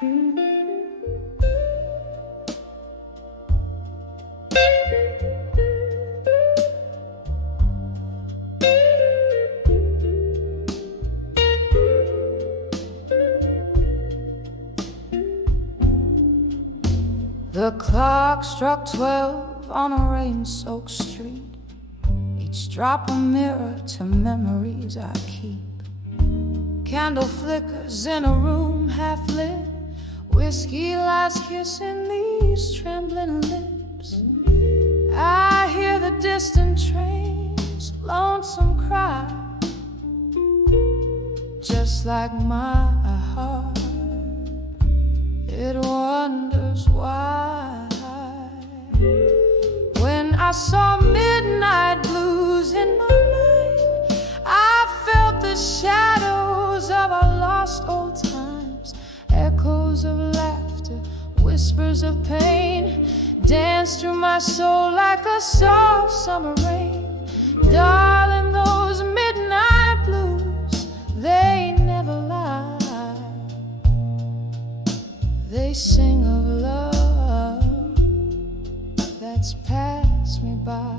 The clock struck 12 on a rain-soaked street. Each drop a mirror to memories I keep. Candle flickers in a room half lit. Whiskey lies kissing these trembling lips. I hear the distant trains, lonesome cry, just like my heart. It wonders why. When I saw midnight blues in my mind, I felt the shadows of our lost old times. Echoes of laughter, whispers of pain, dance through my soul like a soft summer rain. Darling, those midnight blues, they never lie. They sing of love that's passed me by.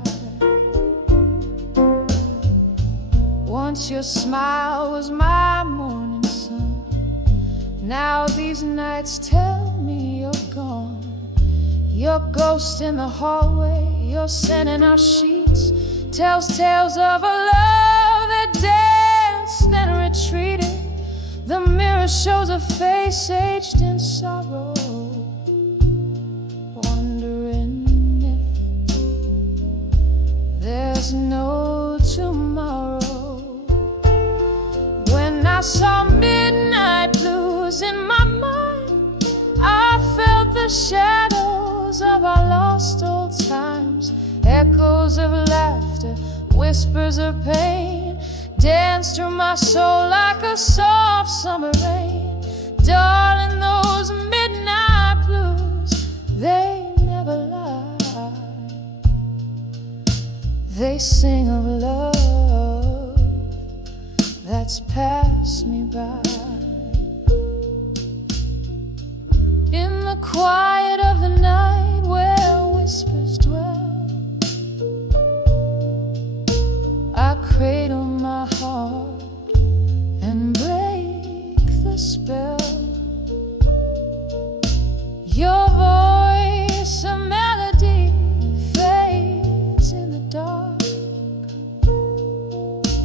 Once your smile was my morning sun. Now these nights tell me you're gone. Your ghost in the hallway, your scent in our sheets, tells tales of a love that danced and retreated. The mirror shows a face aged in sorrow, wondering if there's no tomorrow. When I saw midnight blues in my mind, I felt the shadows of our lost old times. Echoes of laughter, whispers of pain, dance through my soul like a soft summer rain. Darling, those midnight blues, they never lie. They sing of love that's passed me by. In the quiet of the night where whispers dwell, I cradle my heart and break the spell. Your voice, a melody, fades in the dark,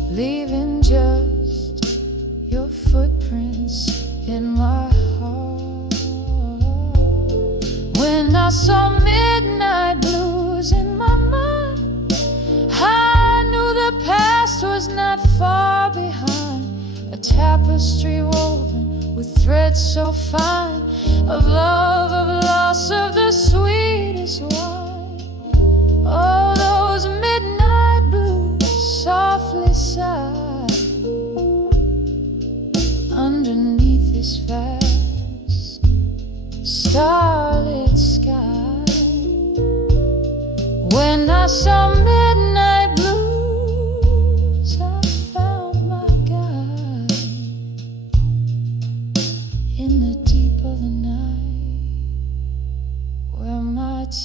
leaving just your footprints in my heart. When I saw midnight blues in my mind, I knew the past was not far behind. A tapestry woven with threads so fine, of love, of loss, of the sweetest wine. Oh, those midnight blues softly sigh underneath this vast starlit sky. When I saw midnight blues, I found my guide in the deep of the night, where my tears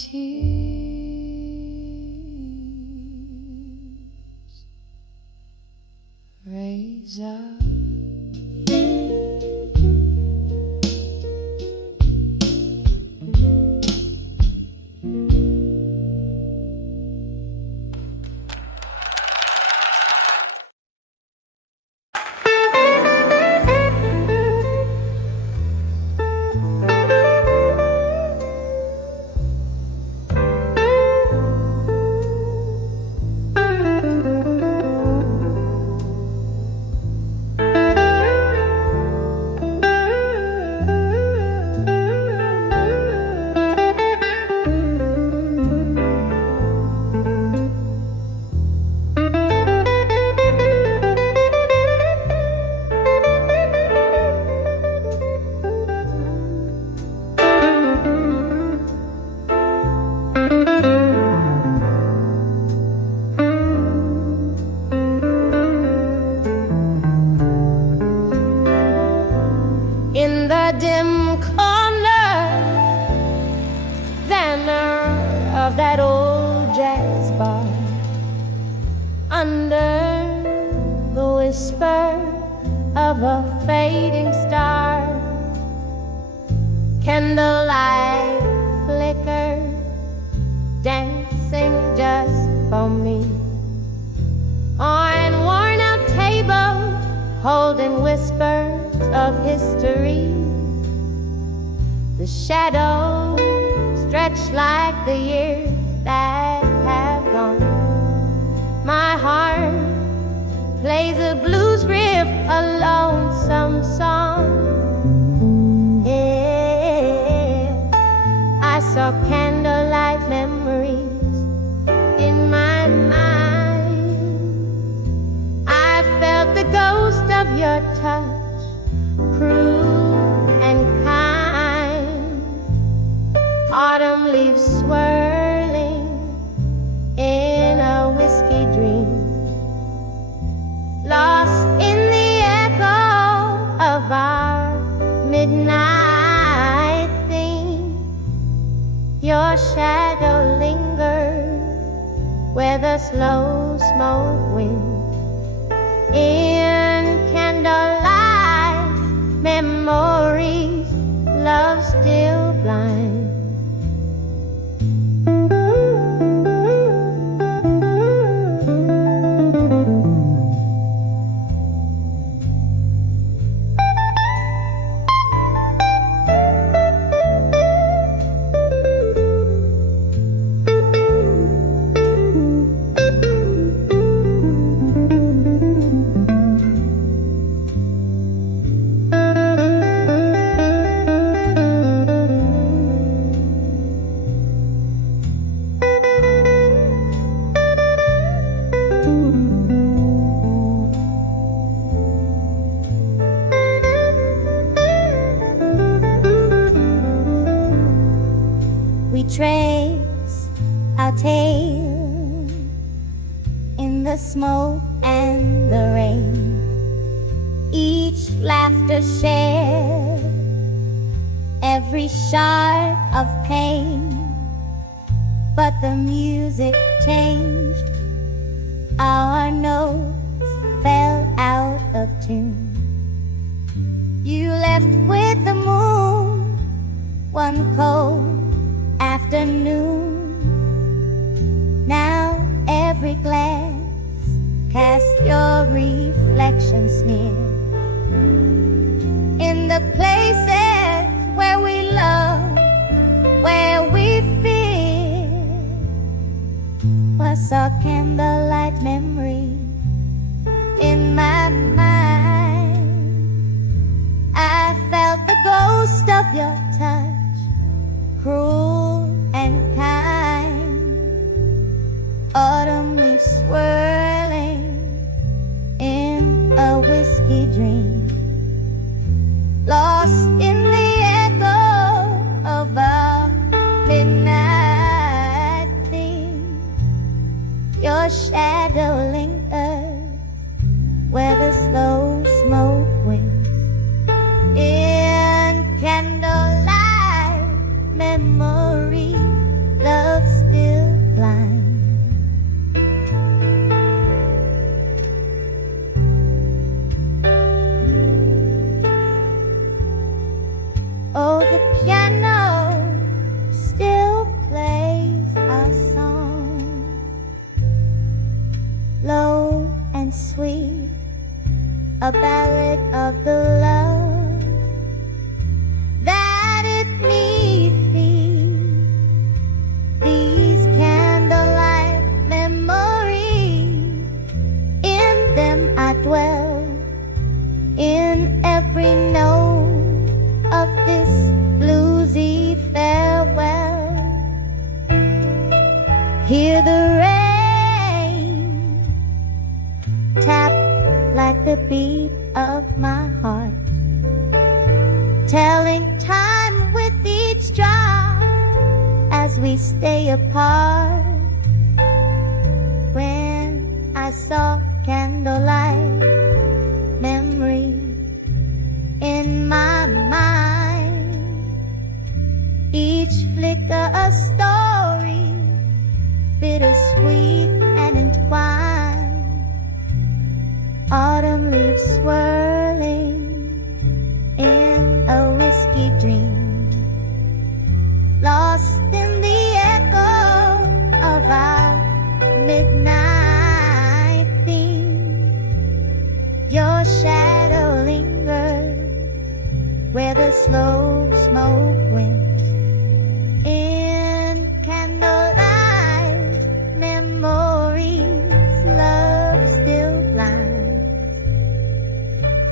raise up. in the dim corner of that old jazz bar, under the whisper of a fading star. Candlelight flicker, dancing just for me, on worn-out table, holding whispers of history. The shadows stretch like the years that have gone. My heart plays a blues riff, a lonesome song. Yeah, I saw candlelight memories in my mind. I felt the ghost of your touch, cruel and kind. Autumn leaves swirling in a whiskey dream, lost in the echo of our midnight theme. Your shadow lingers where the slow smoke winds. In candlelight memories, love still blind. Trace our tale in the smoke and the rain, each laughter shared, every shard of pain. But the music changed, our notes fell out of tune. You left with the moon one cold afternoon. Now every glance casts your reflection sneer in the places where we love, where we fear. Was a candlelight memory in my mind. I felt the ghost of your touch, cruel and kind. Autumn leaves swirling in a whiskey dream, lost in the echo of our midnight theme. Your shadow lingers where the slow smoke winds. In candlelight memory, love still blind. Oh, the piano still plays our song, low and sweet, a ballad of the love that it me feed. These candlelight memories, in them I dwell, in every note of this bluesy farewell. Hear the rain tap like the beat of my heart, telling time with each drop as we stay apart. When I saw candlelight memory in my mind. Each flicker a story, bittersweet and entwined. Autumn leaves swirling in a whiskey dream, lost in the echo of our midnight theme. Your shadow lingers where the slow smoke went. In candlelight memories, love still blinds,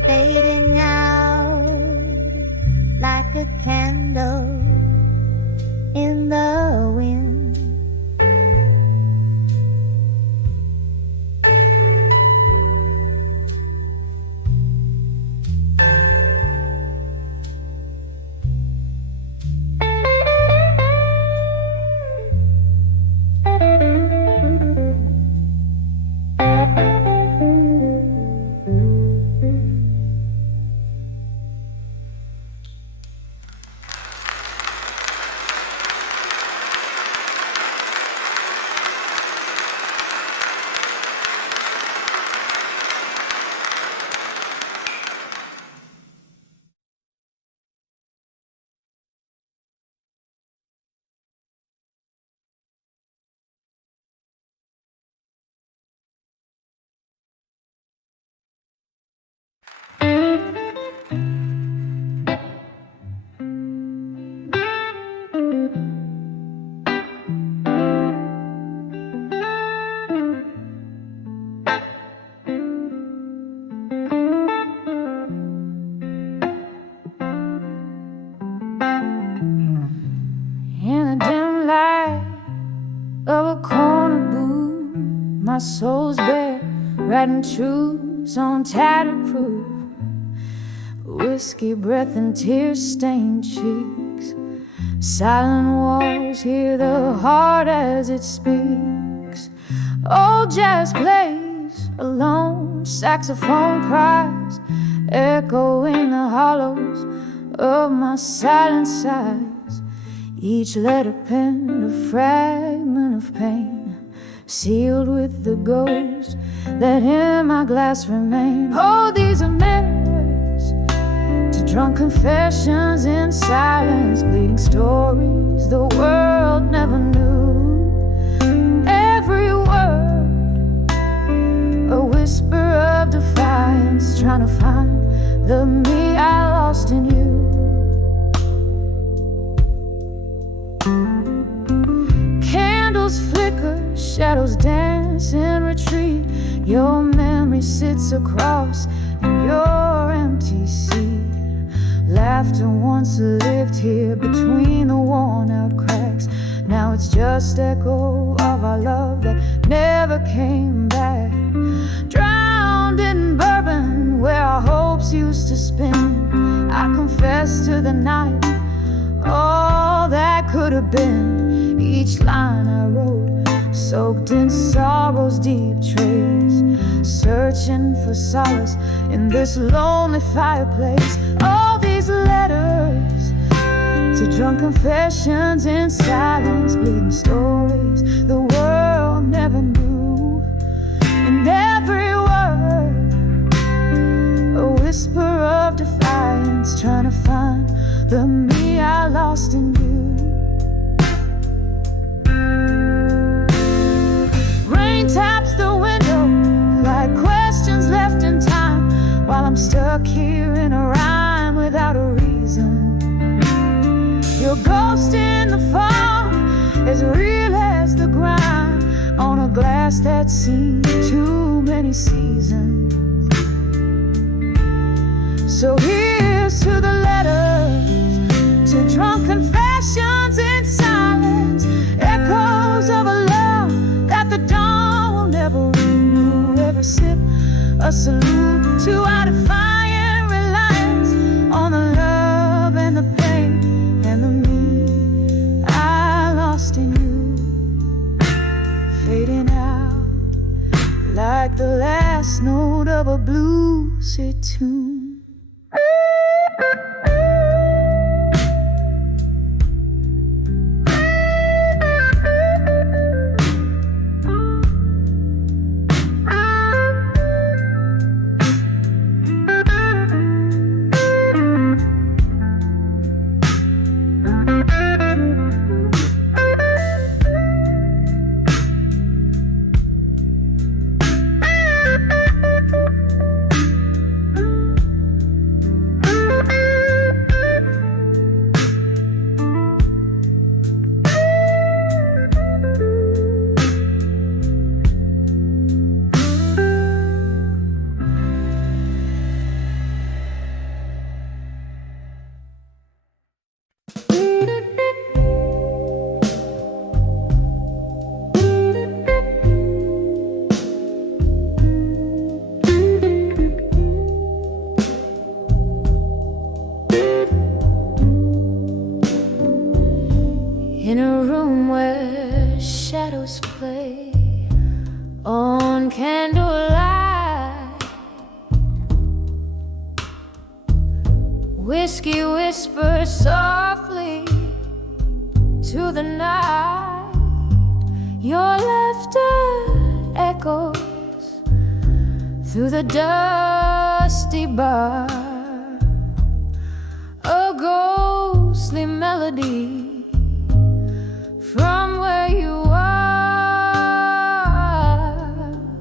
fading out like a candle in the wind. My soul's bare, riding truths on tattered proof. Whiskey breath and tear-stained cheeks. Silent walls hear the heart as it speaks. Old jazz plays alone, saxophone cries, echo in the hollows of my silent sighs. Each letter penned a fragment of pain, sealed with the ghost that in my glass remain. Oh, these are mirrors to drunk confessions in silence, bleeding stories the world never knew. Every word a whisper of defiance, trying to find the me I lost in you. Candles flicker, shadows dance in retreat. Your memory sits across in your empty seat. Laughter once lived here between the worn out cracks. Now it's just echo of our love that never came back. Drowned in bourbon where our hopes used to spin, I confess to the night all that could have been. Each line I wrote soaked in sorrow's deep trace, searching for solace in this lonely fireplace. All these letters to drunk confessions in silence, bleeding stories the world never knew. And every word a whisper of defiance, trying to find the me I lost in you. Rain taps the window like questions left in time, while I'm stuck here in a rhyme without a reason. Your ghost in the fog, as real as the grind on a glass that's seen too many seasons. So here's to the letters, to drunk confessions in silence, echoes of a love that the dawn will never renew. Every sip a salute to our defiant reliance on the love and the pain and the me I lost in you, fading out like the last note of a bluesy tune. in a room where shadows play on candlelight. Whiskey whispers softly to the night. Your laughter echoes through the dusty bar, a ghostly melody from where you are.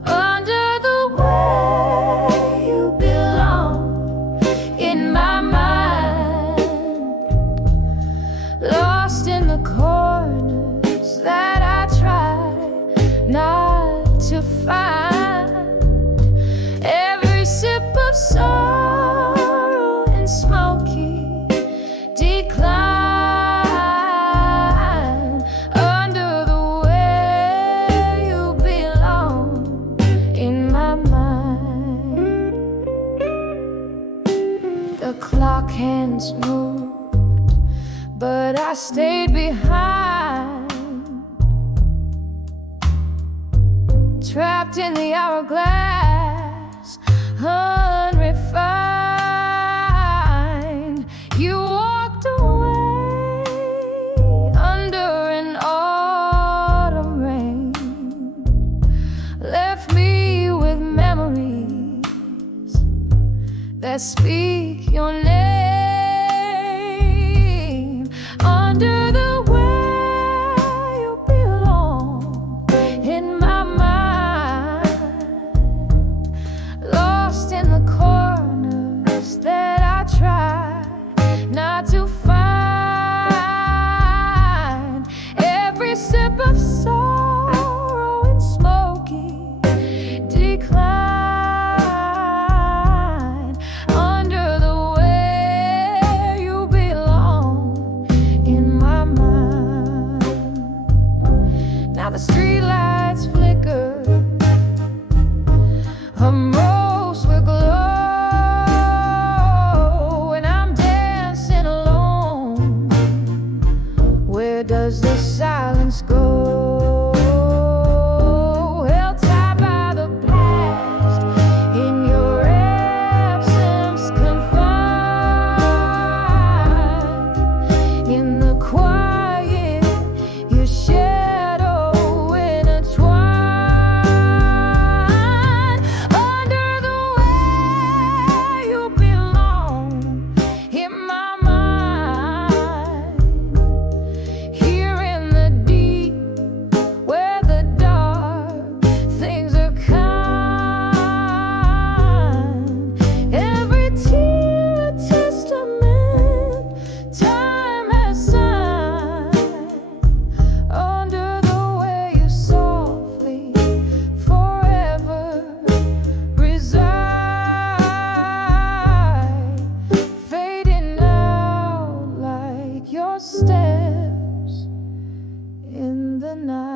Under the way you belong in my mind, lost in the corners that I try not to find. Every sip of sorrow and smoky decline. Under the way you belong in my mind. The clock hands moved, but I stayed behind, trapped in the hourglass, unrefined. You walked away under an autumn rain, left me with memories that speak your name. Under the way you belong in my mind, lost in the corners that I try not to find. Every sip of sorrow and smoky decline. Under the way you belong in my mind. Now the streetlights flicker, a rose will glow, and I'm dancing alone. Where does the silence go? Held tied by the past, in your absence confined. In the quiet, your shadow intertwined. Under the way you belong in my mind. Here in the deep, where the dark things are kind. Every tear a testament time has signed. Under the way you softly forever reside, fading out like your steps in the night.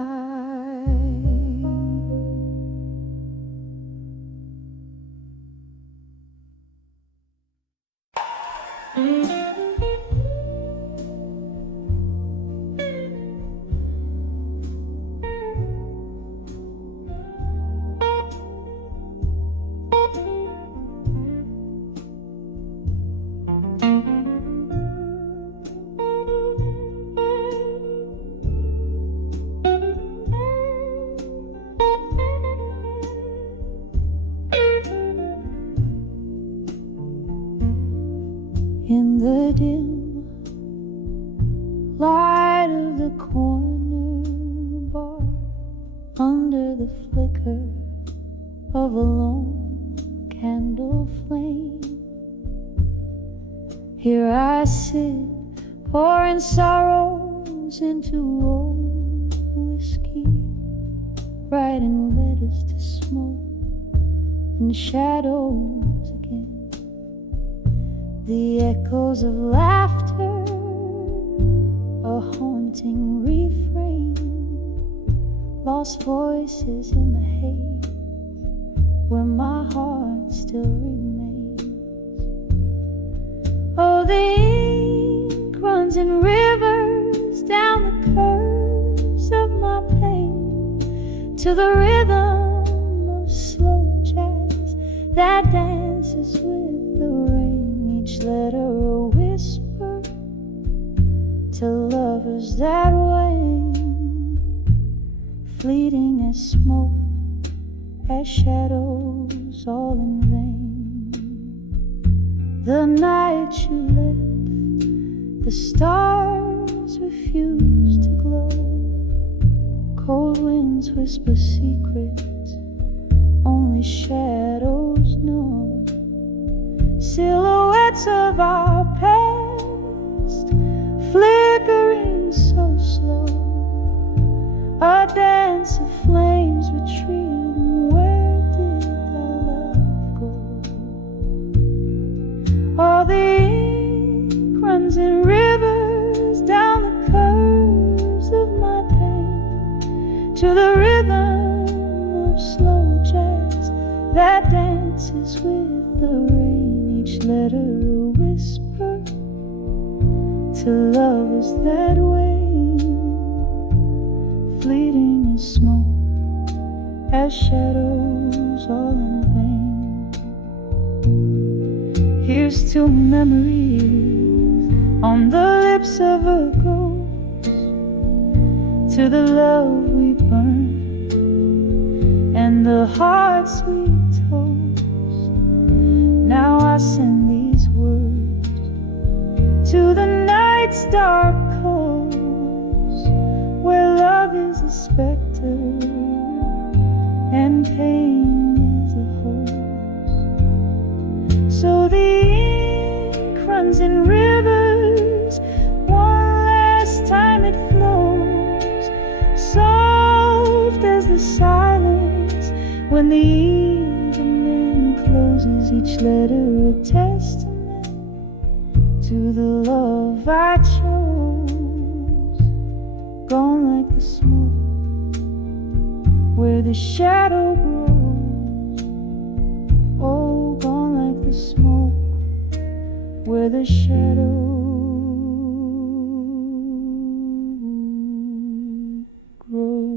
In the dim light of the corner bar, under the flicker of a lone candle flame, here I sit, pouring sorrows into old whiskey, writing letters to smoke and shadows again. The echoes of laughter, a haunting refrain, lost voices in the haze, where my heart still remains. Oh, the ink runs in rivers down the curve to the rhythm of slow jazz that dances with the rain. Each letter a whisper to lovers that wane, fleeting as smoke, as shadows, all in vain. The night you left, the stars refused to glow. Cold winds whisper secrets only shadows know. Silhouettes of our past, flickering so slow. A dance of flames retreating. Where did our love go? All the ink runs in rivers down the curves of my pain, to the rhythm of slow jazz that dances with the rain. Each letter a whisper to lovers that wane, fleeting as smoke, as shadows, all in vain. Here's to memories on the lips of a ghost, to the love we burned and the hearts we toast. Now I send these words to the night's dark coast, where love is a specter and pain is a host. So the ink runs in rivers, one last time it flows, soft as the silence when the evening closes. Each letter a testament to the love I chose, gone like the smoke where the shadow grows. Oh, gone like the smoke where the shadow grows.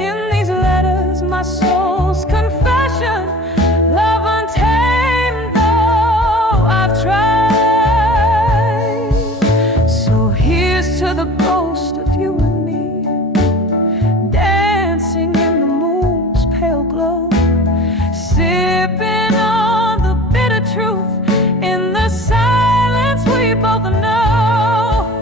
In these with a ghost of you and me, dancing in the moon's pale glow, sipping on the bitter truth in the silence we both know.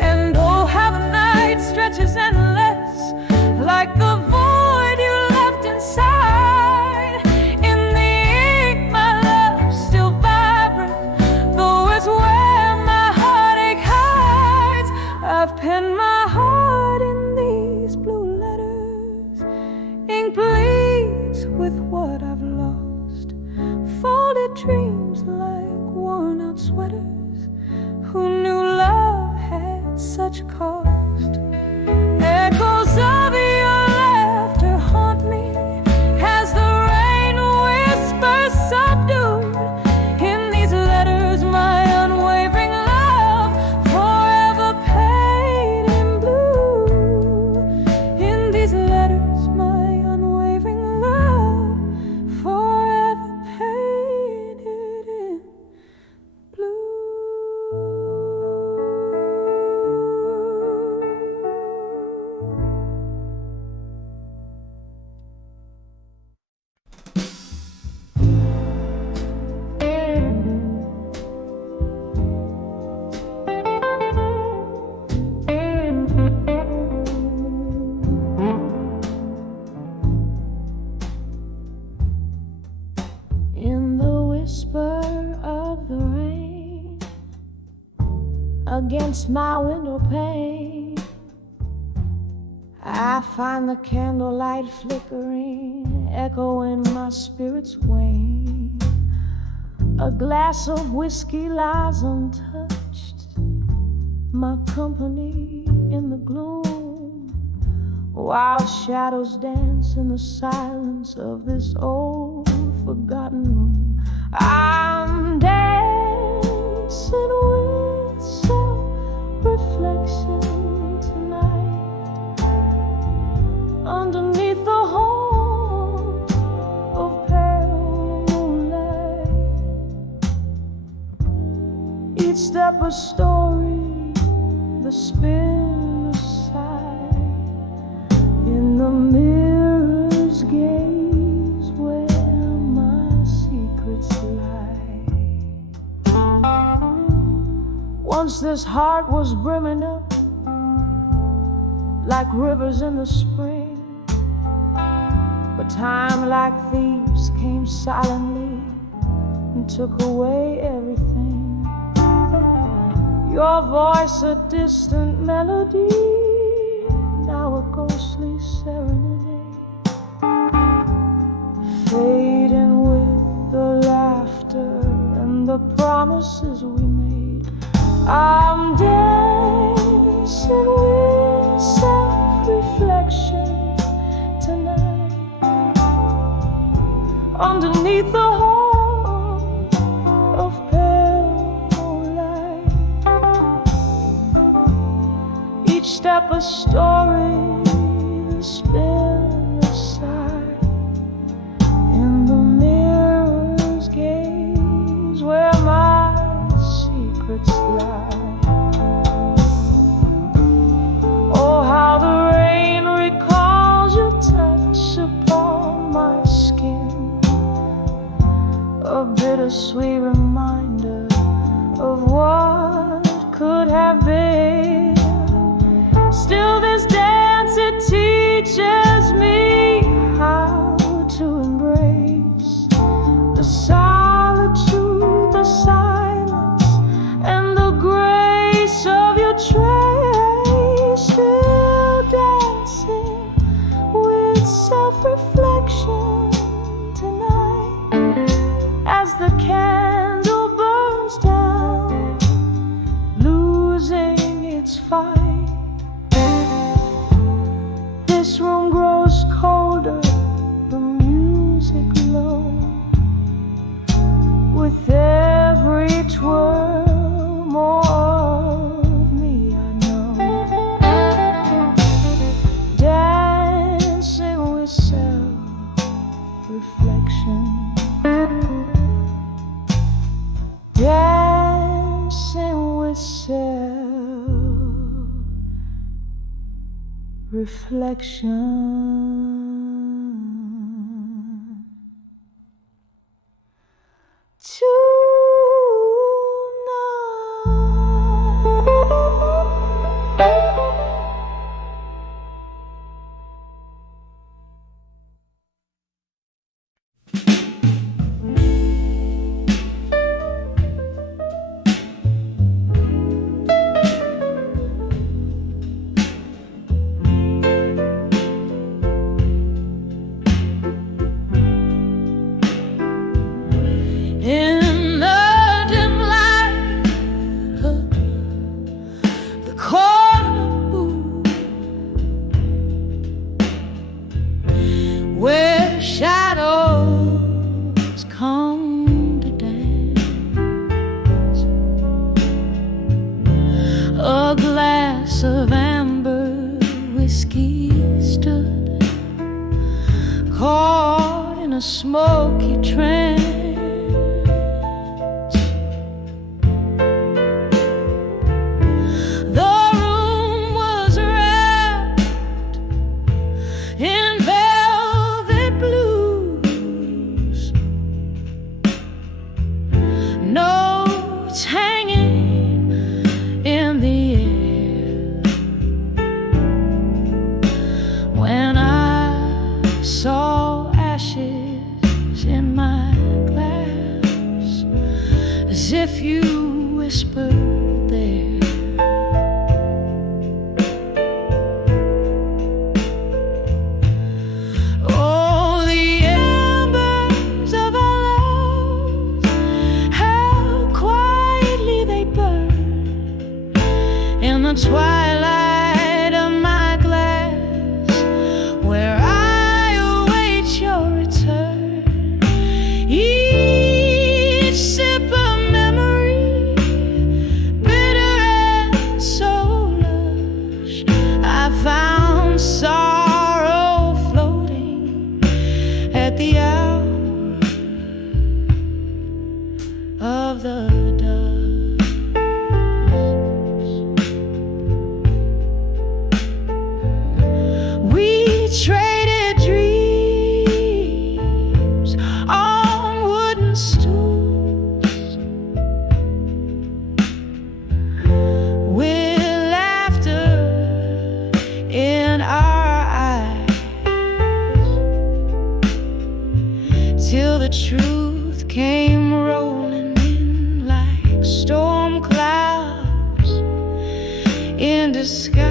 And oh, how the night stretches endless, like the void you left inside. In the ink, my love still vibrant, though it's where my heartache hides. I've penned my heart in these blue letters. Ink bleeds with what I've lost, folded dreams like worn out sweaters. Who knew love had such cost? Echoes of your laughter haunt me as the rain whispers subdued. In these letters, my unwavering love forever painted in blue. In these letters, my unwavering love forever painted in blue. In the whisper of the rain against my window pane, I find the candlelight flickering, echoing my spirit's wane. A glass of whiskey lies untouched, my company in the gloom, while shadows dance in the silence of this old forgotten room. I'm dancing with self-reflection tonight, underneath the horn of pale moonlight. Each step a story, the spin aside, in the mirror's gaze where my secrets lie. Once this heart was brimming up like rivers in the spring, but time like thieves came silently and took away everything. Your voice a distant melody, now a ghostly serenade, fading with the laughter and the promises we made. I'm dancing with self-reflection tonight, underneath the horn of pale moonlight. Each step a story, the spin aside, in the mirror's gaze where my secrets lie. Oh, how the rain recalls your touch upon my skin, a bittersweet reminder of what could have been. Still this dance, it teaches me how to embrace the solitude, the silence, and the grace of your trace. Still dancing with self-reflection tonight, as the candle burns down, losing its fight. This room grows colder, the music low, with every twirl more of me I know. Dancing with self-reflection, dancing with self-reflection. reflection tonight. In the dim light of the corner booth, where shadows come to dance, a glass of amber whiskey stood caught in a smoky trance. If you whispered there, oh, the embers of our love, how quietly they burn in the twilight of my glass, where I await your return. Each sip of sorrow floating at the hour of the dusk. We traded dreams on wooden stools with laughter in our eyes, till the truth came rolling in like storm clouds in disguise.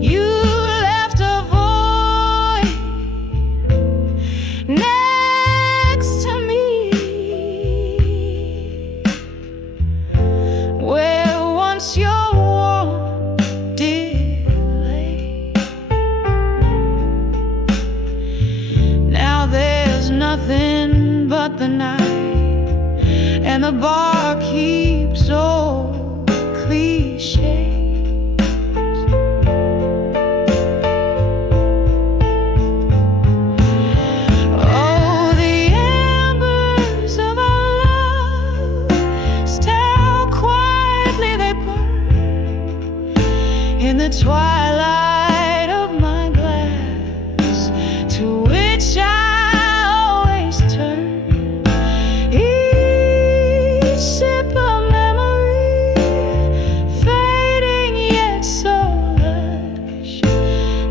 You left a void next to me, where once your warmth did lay. Now there's nothing but the night, and the bar keeps old cliches. Oh, the embers of our love, still quietly they burn in the twilight of my glass, to which I always turn. Each sip of memory fading yet so lush,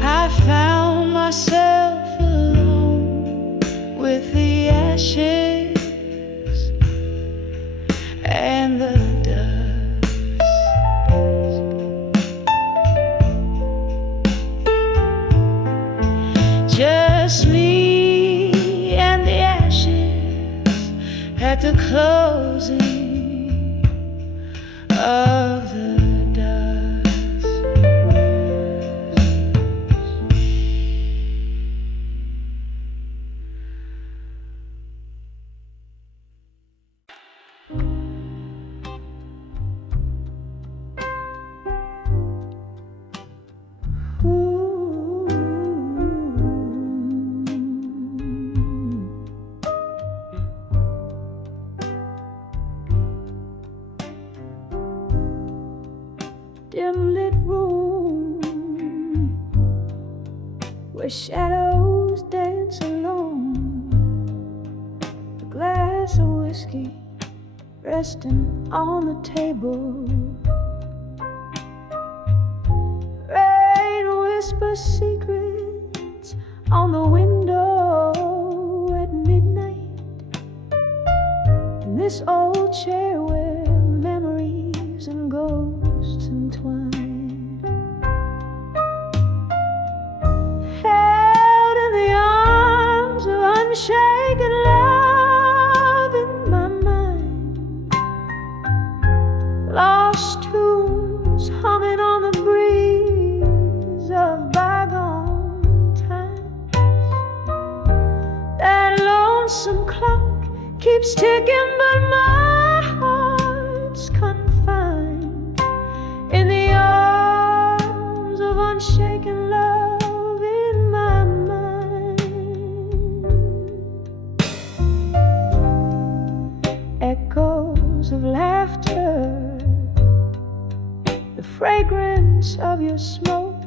I found myself alone with the ashes and the dust. Just me and the ashes at the closing of the dusk. shadows dance alone. A glass of whiskey resting on the table. Rain whispers secrets on the window at midnight. In this old chair where memories and ghosts entwine. Held in the arms of unshaken love in my mind. Lost tunes humming on the breeze of bygone times. That lonesome clock keeps ticking, but my heart's confined in the arms of unshaken love in my mind. Echoes of laughter, the fragrance of your smoke,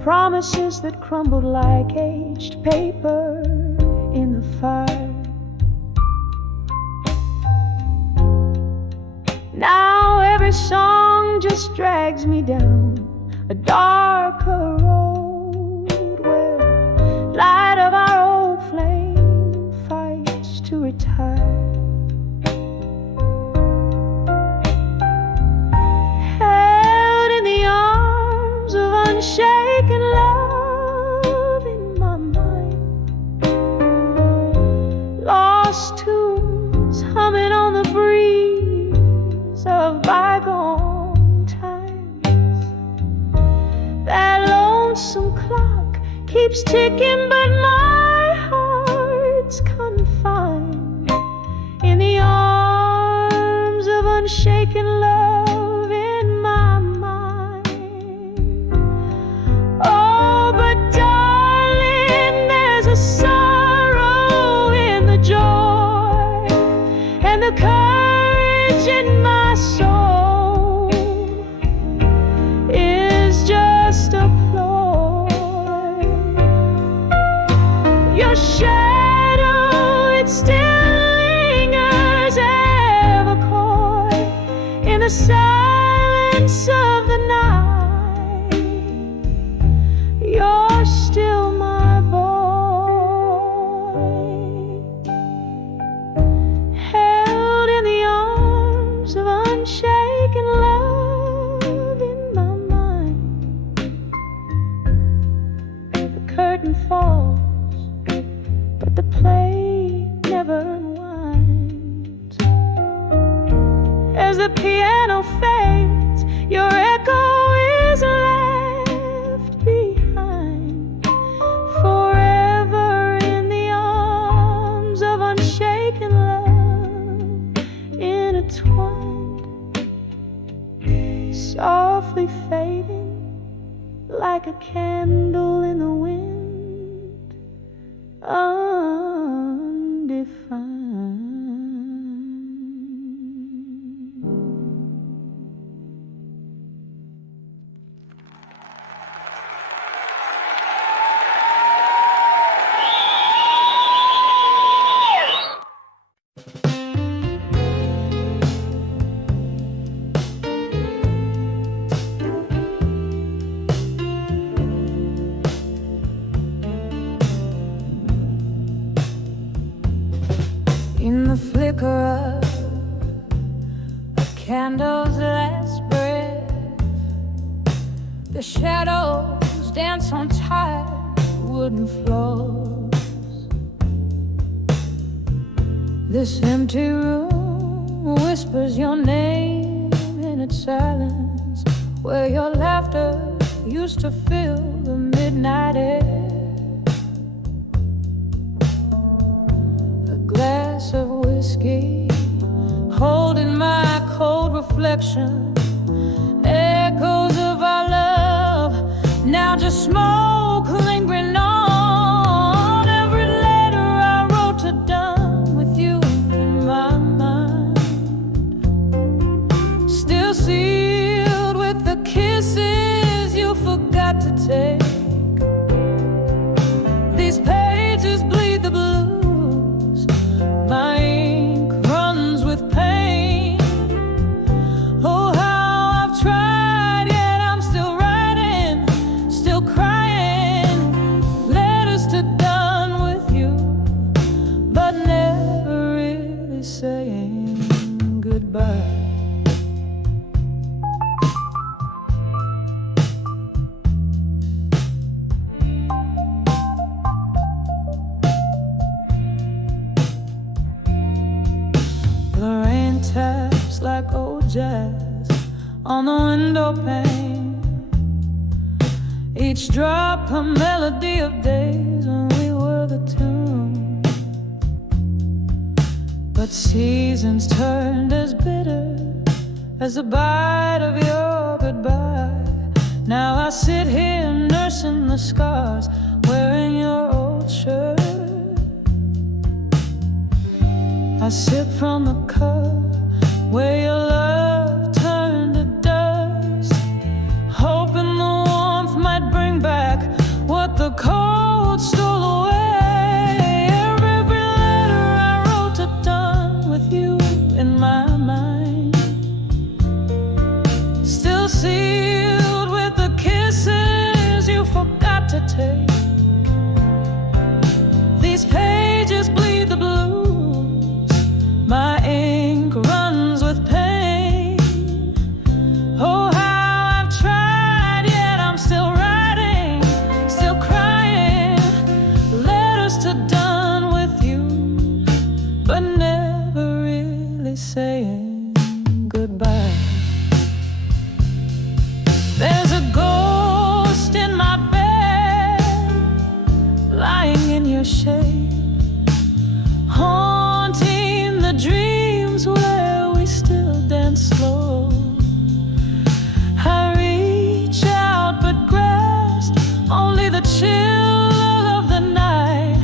promises that crumbled like aged paper in the fire. Now every song just drags me down a darker road where light of our old flame fights to retire. Held in the arms of unshaken love in my mind. Lost tunes humming on the breeze of bygone times. That lonesome clock keeps ticking, but my heart's confined in the arms of unshaken love in my mind. Oh, but darling, there's a sorrow in the joy and the courage in my soul is just a ploy. Your shadow, it still lingers ever coy in the silence of the night. You're still my boy, held in the arms of unshaken love in my mind. The curtain falls, but the play never unwinds. As the piano fades, your echo is left behind, forever in the arms of unshaken love, intertwined, softly fading like a candle in the wind, undefined. In the flicker of a candle's last breath, the shadows dance on tired wooden floors. This empty room whispers your name in its silence, where your laughter used to fill the midnight air. Glass of whiskey, holding my cold reflection. Echoes of our love, now just smoke lingering on. Every letter I wrote to done with you in my mind, still sealed with the kisses you forgot to take. goodbye. The rain taps like old jazz on the window pane. Each drop a melody of days when we were the tune. But seasons turned as bitter as the bite of your goodbye. Now I sit here nursing the scars, wearing your old shirt. I sip from the cup where your love turned to dust, hoping the warmth might bring back what the cold stole away. Every letter I wrote to done with you in my mind, still sealed with the kisses you forgot to take. These pages bleed the blues, my ink runs with pain. Oh, how I've tried, yet I'm still writing, still crying. Letters to done with you, but never really saying goodbye. There's a ghost in my bed, lying in your shade, haunting the dreams where we still dance slow. I reach out but grasp only the chill of the night.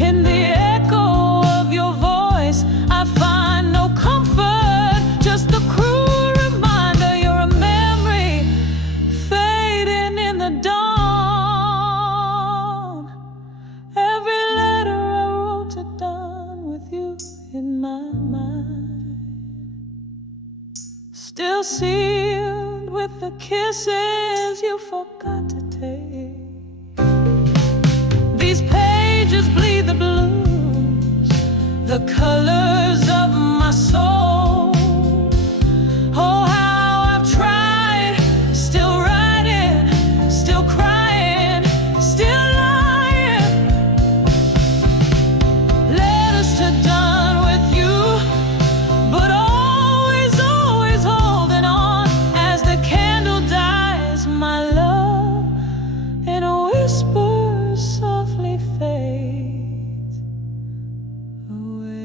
In the echo of your voice I find no comfort, just the cruel reminder you're a memory fading in the dawn. Every letter I wrote to done with you in my mind, still sealed with the kisses you forgot to take. These pages bleed the blues, the colors of my soul. Oh, how I've tried, still writing, still crying, still lying. Letters to done with you, but always, always holding on as the candle dies, my love, in a whisper softly fades away.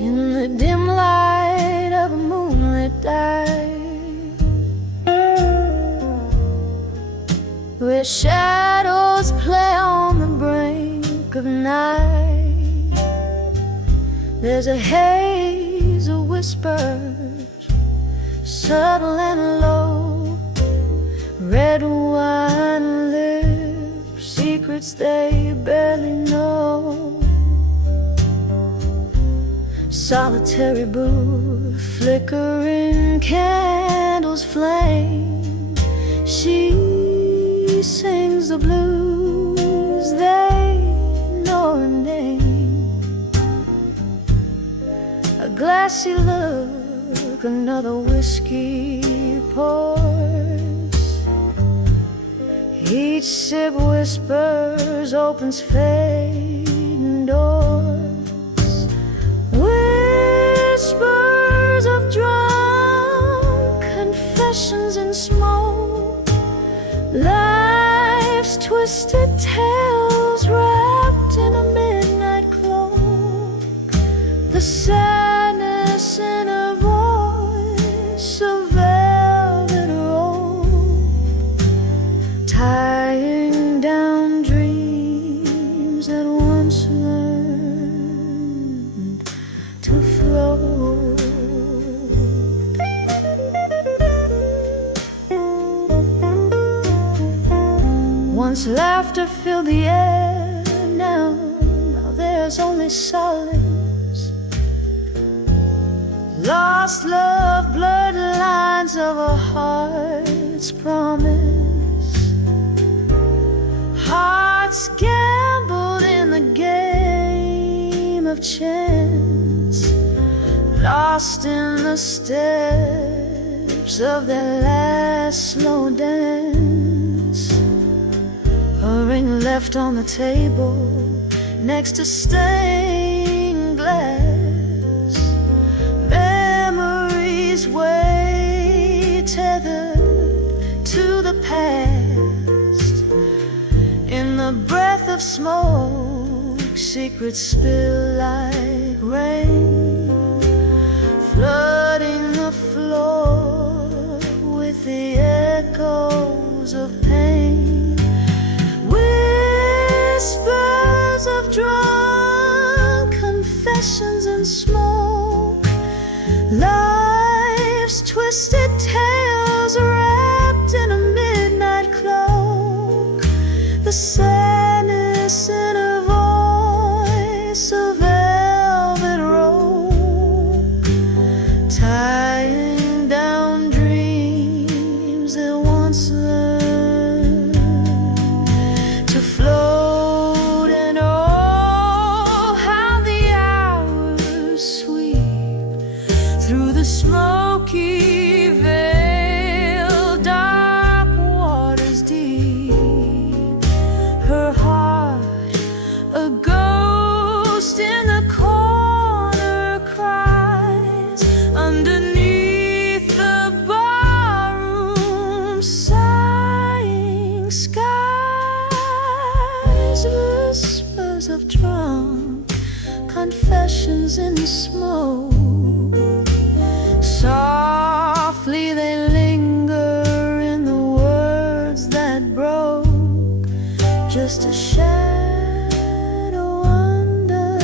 In the dim light of a moonlit night, where shadows play on the brink of night, there's a haze of whispers, subtle and low, red wine lips, secrets they barely know. Solitary booth, flickering candles flame. She sings the blues, they know her name. A glassy look, another whiskey pours. Each sip whispers, opens fading doors. Whispers of drunk confessions in smoke, life's twisted tales wrapped in a midnight cloak. The sadness in her voice, a velvet rope, tying down dreams that once learned to float. Once laughter filled the air, now there's only silence. Lost love, blurred lines of a heart's promise. Hearts gambled in the game of chance, lost in the steps of their last slow dance. A ring left on the table next to stained glass. Memories way tethered to the past. In the breath of smoke, secrets spill like rain, flooding the floor with the echoes of pain. Whispers of drunk confessions and smoke, life's twisted tales wrapped in a midnight cloak. The sadness in a voice, a velvet rope, tying down dreams that once learned to float. And oh, how the hours sweep through the smoky veil, dark waters deep. Her heart, a ghost in the corner, cries underneath the barroom, sighing skies. Whispers of drunk confessions in smoke, softly they linger in the words that broke. Just a shadow under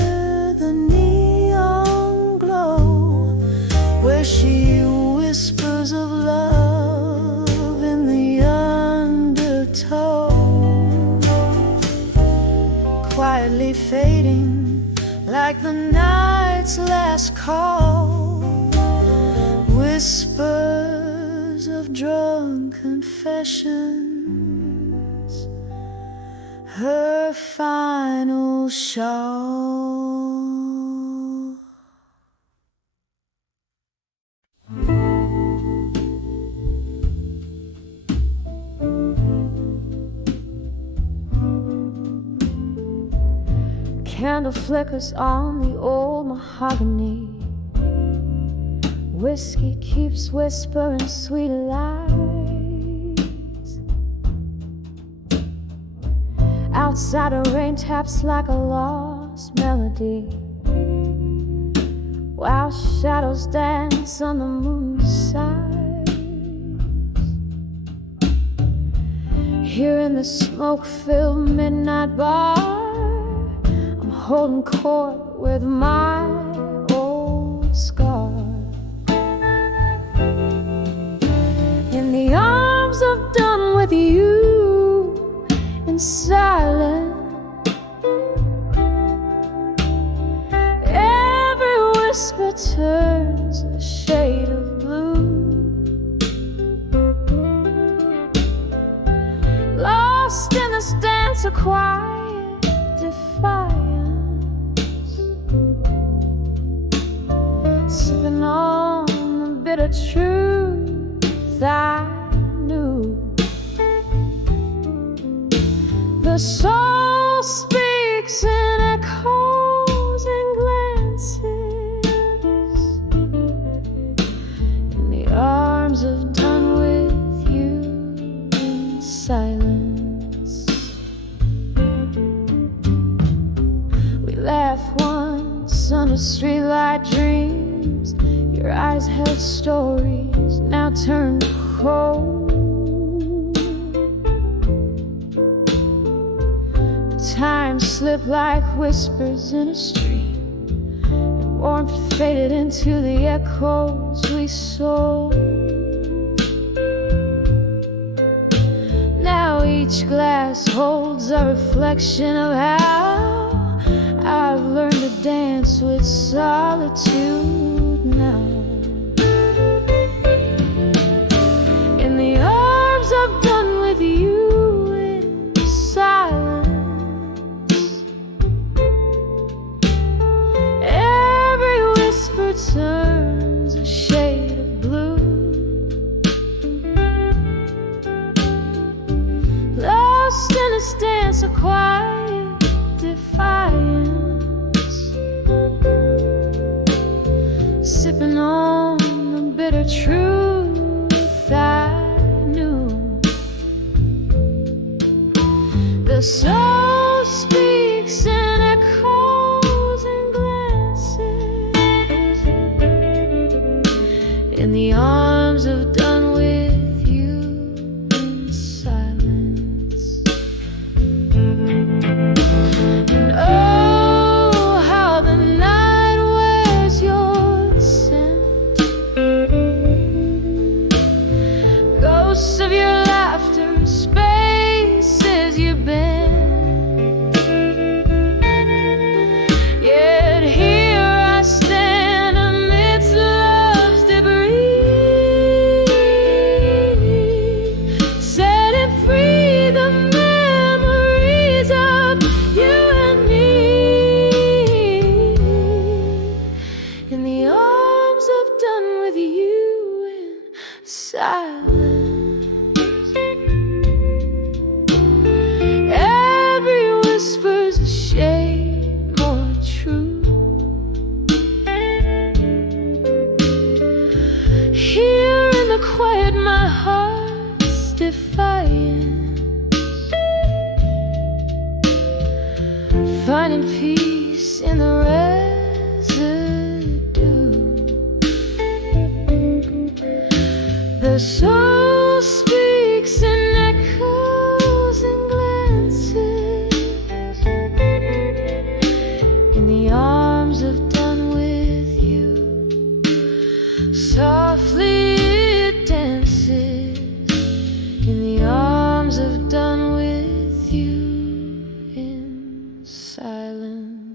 the neon glow, where she whispers of love in the undertow. Quietly fading like the night's last call. Whispers of drunk confessions, her final shawl. Candle flickers on the old mahogany. Whiskey keeps whispering sweet lies. Outside a rain taps like a lost melody, while shadows dance on the moon's side. Here in the smoke-filled midnight bar, I'm holding court with my old scar. In the arms of done with you, in silence, every whisper turns a shade of blue. Lost in this dance of quiet defiance, sipping on the bitter truth I knew. The soul speaks in echoes and glances, in the arms of done with you in silence. We laughed once under streetlight dreams. Your eyes held stories now turned cold. Time slipped like whispers in a stream, and warmth faded into the echoes we sold. Now each glass holds a reflection of how I've learned to dance with solitude now. In the arms I've done with you in silence, every whisper turns a shade of blue. Lost in this dance of quiet defiance, sipping on the bitter truth I knew. The soul speaks in echoes and glances, in the arms of done with you in silence. And oh, how the night wears your scent, ghosts of your laughter, spaces you've been. Yet here I stand amidst love's debris, setting free the memories of you and me, in the arms of done with you in silence. Every whisper's a shade more true. Here in the quiet, my heart's defiance, finding peace in the residue. The soul speaks in echoes and glances, in the arms of done with you. Softly it dances, in the arms of done with you in silence.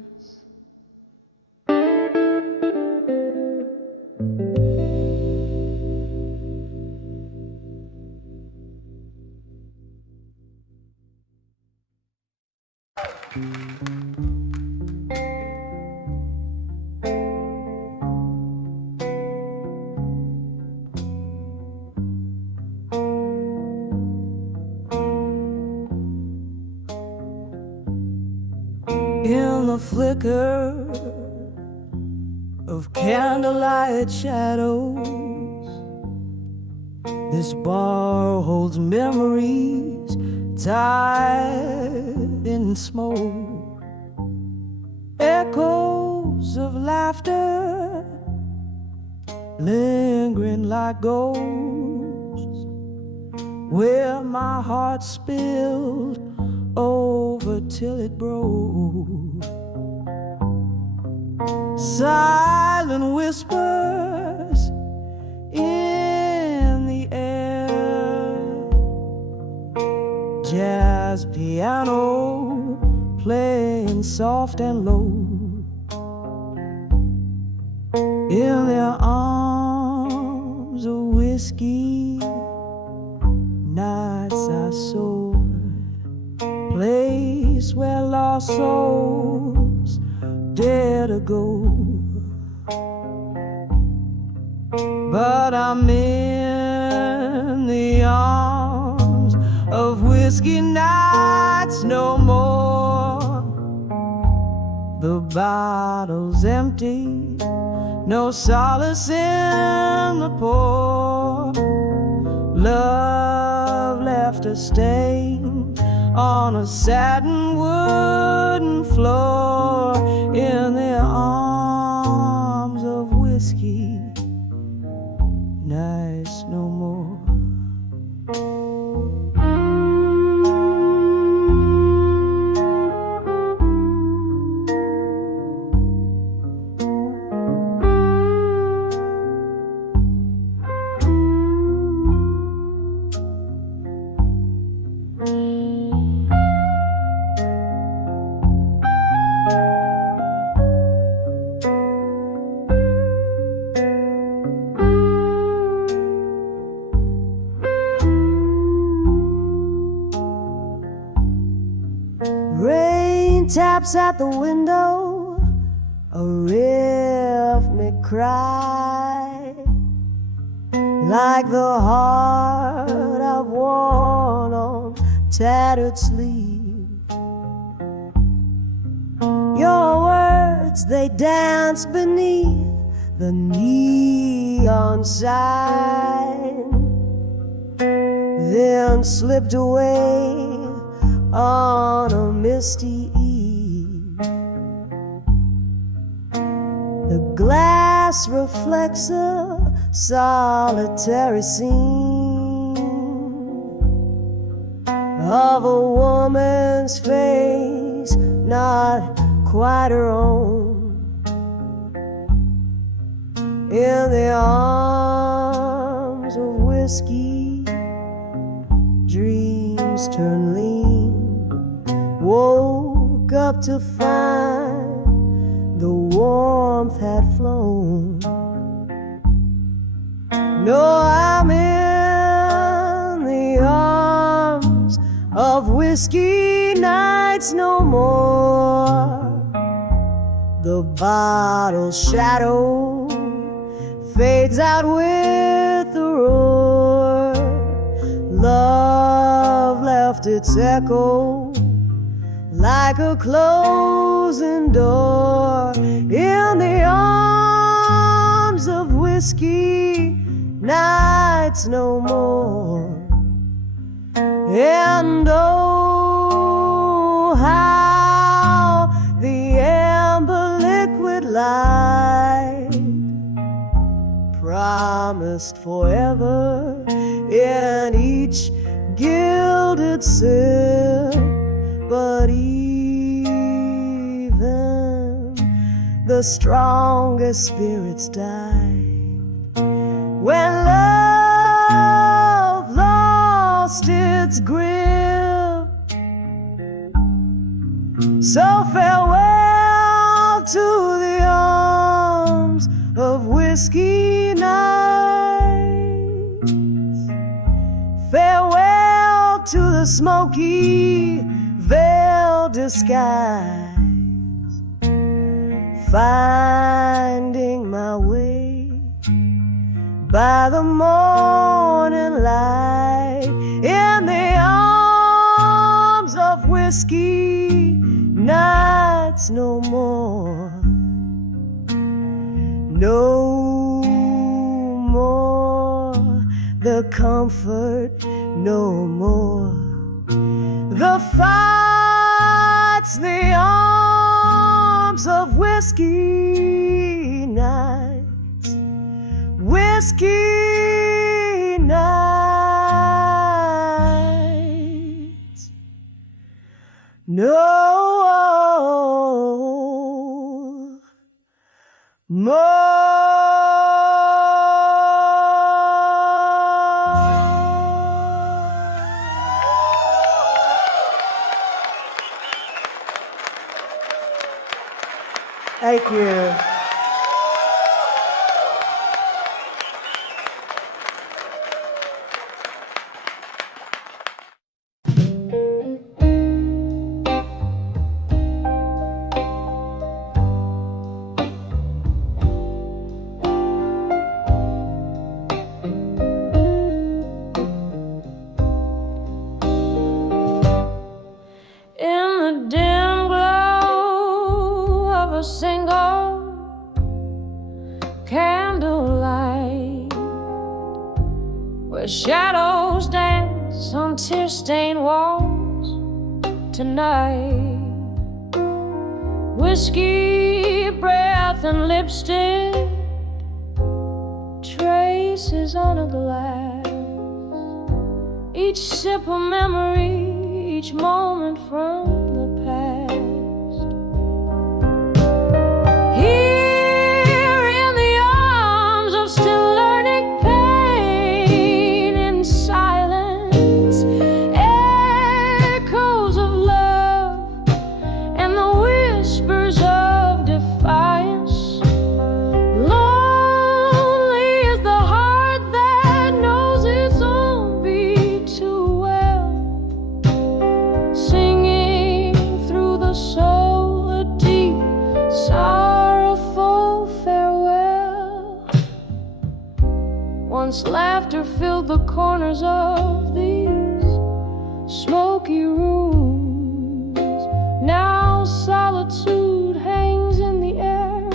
In the flicker of candlelight shadows, this bar holds memories tied in smoke, echoes of laughter lingering like ghosts, where my heart spilled over till it broke. Silent whispers in the air, jazz piano playing soft and low. In their arms of whiskey, nights I soared, place where lost souls dare to go. But I'm in the arms of whiskey nights no more. The bottle's empty, no solace in the pour. Love left a stain on a satin wooden floor. In their arms of whiskey, nights no more. taps at the window, a rhythmic cry, like the heart I've worn on tattered sleeve. Your words, they dance beneath the neon sign, then slipped away on a misty eve. The glass reflects a solitary scene of a woman's face, not quite her own. In the arms of whiskey, dreams turn lean. Woke up to find the warmth had flown. No, I'm in the arms of whiskey nights no more. The bottle's shadow fades out with the roar. Love left its echo like a closing door. In the arms of whiskey nights no more. And oh, how the amber liquid light promised forever in each gilded sip. But even the strongest spirits died when love lost its grip. So farewell to the arms of whiskey nights. Farewell to the smoky veiled disguise. Finding my way by the morning light in the arms of whiskey nights no more. No more the comfort, no more the fights, the arms of whiskey nights, whiskey nights. No more. Thank you. Candlelight, where shadows dance on tear-stained walls tonight. Whiskey breath and lipstick, traces on a glass. Each sip a memory, each moment from the past. Singing Once laughter filled the corners of these smoky rooms. Now solitude hangs in the air,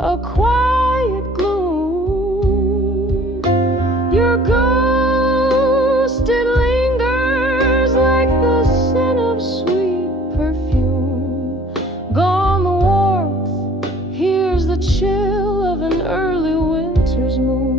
a quiet gloom. Your ghost, it lingers like the scent of sweet perfume. Gone the warmth, here's the chill of an early winter's moon.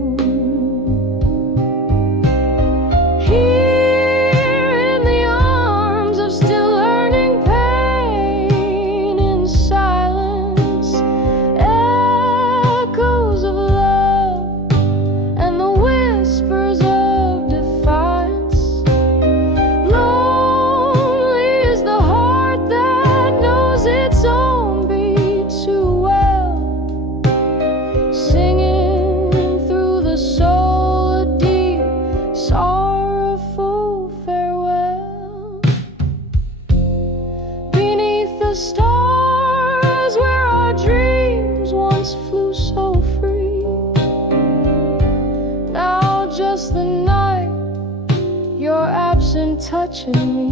Touching me.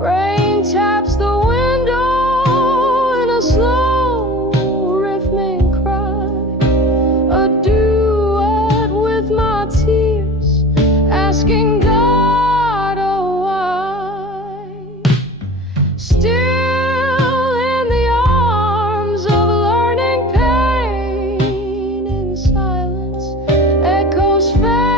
Rain taps the window in a slow rhythmic cry, a duet with my tears, asking God, oh why. Still in the arms of learning pain in silence, echoes fade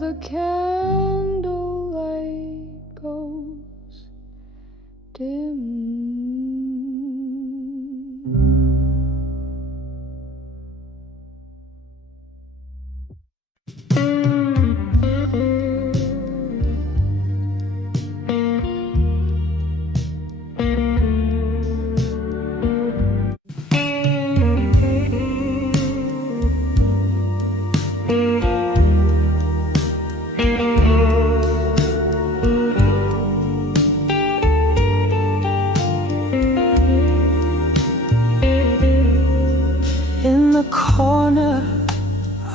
the candlelight goes dim.